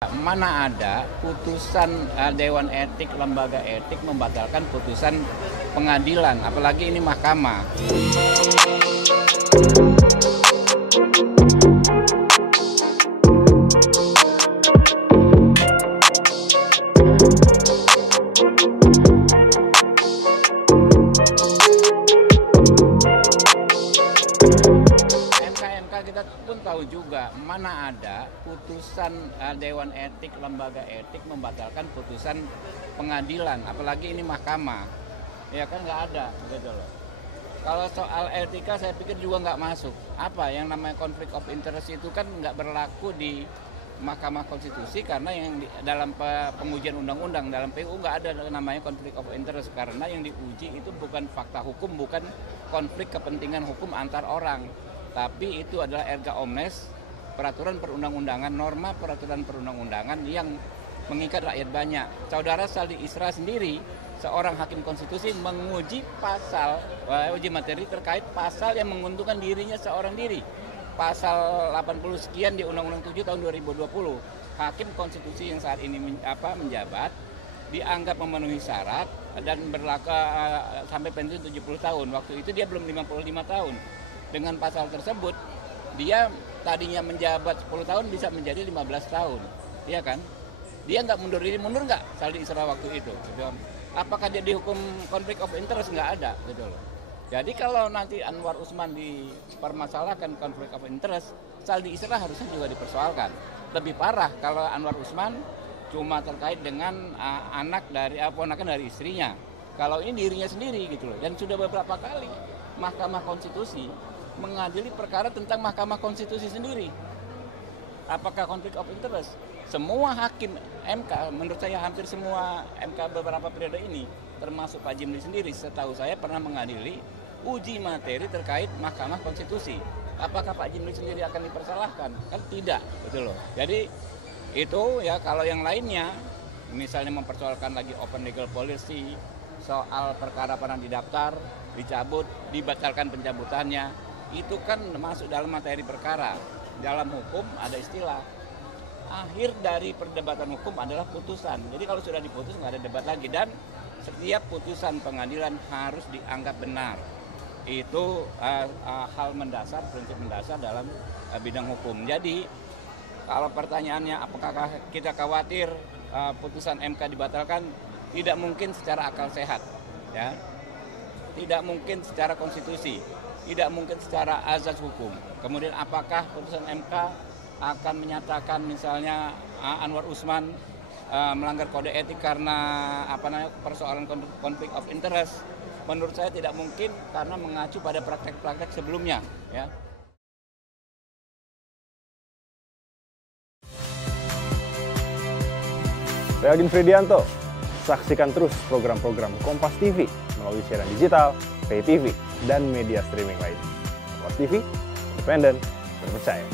Mana ada putusan Dewan Etik, lembaga etik membatalkan putusan pengadilan, apalagi ini mahkamah. Kita pun tahu juga mana ada putusan Dewan Etik, lembaga etik membatalkan putusan pengadilan, apalagi ini mahkamah. Ya kan nggak ada gitu loh. Kalau soal etika saya pikir juga nggak masuk. Apa yang namanya konflik of interest itu kan nggak berlaku di Mahkamah Konstitusi karena yang dalam pengujian undang-undang dalam PU nggak ada namanya konflik of interest karena yang diuji itu bukan fakta hukum, bukan konflik kepentingan hukum antar orang. Tapi itu adalah erga omnes, peraturan perundang-undangan, norma peraturan perundang-undangan yang mengikat rakyat banyak. Saudara Saldi Isra sendiri, seorang hakim konstitusi menguji pasal, uji materi terkait pasal yang menguntungkan dirinya seorang diri. Pasal 80 sekian di Undang-Undang 7 tahun 2020. Hakim konstitusi yang saat ini menjabat dianggap memenuhi syarat dan berlaku sampai pensiun 70 tahun. Waktu itu dia belum 55 tahun. Dengan pasal tersebut, dia tadinya menjabat 10 tahun bisa menjadi 15 tahun. Iya kan? Dia nggak mundur diri, mundur nggak Saldi Isra waktu itu. Gitu. Apakah dia dihukum konflik of interest? Nggak ada. Gitu loh. Jadi kalau nanti Anwar Usman dipermasalahkan konflik of interest, Saldi Isra harusnya juga dipersoalkan. Lebih parah kalau Anwar Usman cuma terkait dengan anak dari ponakan dari istrinya. Kalau ini dirinya sendiri gitu loh. Dan sudah beberapa kali Mahkamah Konstitusi mengadili perkara tentang Mahkamah Konstitusi sendiri. Apakah konflik of interest? Semua hakim MK, menurut saya hampir semua MK beberapa periode ini, termasuk Pak Jimli sendiri, setahu saya pernah mengadili uji materi terkait Mahkamah Konstitusi. Apakah Pak Jimli sendiri akan dipersalahkan? Kan tidak, betul loh. Jadi itu ya kalau yang lainnya, misalnya mempersoalkan lagi open legal policy, soal perkara pernah didaftar, dicabut, dibatalkan pencabutannya, itu kan masuk dalam materi perkara. Dalam hukum ada istilah akhir dari perdebatan hukum adalah putusan. Jadi kalau sudah diputus nggak ada debat lagi dan setiap putusan pengadilan harus dianggap benar. Itu hal mendasar, prinsip mendasar dalam bidang hukum. Jadi kalau pertanyaannya apakah kita khawatir putusan MK dibatalkan, tidak mungkin secara akal sehat, ya. Tidak mungkin secara konstitusi, tidak mungkin secara azas hukum. Kemudian apakah putusan MK akan menyatakan misalnya Anwar Usman melanggar kode etik karena persoalan konflik of interest? Menurut saya tidak mungkin karena mengacu pada praktek-praktek sebelumnya, ya. Saya Aldin Fridianto. Saksikan terus program-program Kompas TV melalui siaran digital, pay TV, dan media streaming lain. Kompas TV, independen, terpercaya.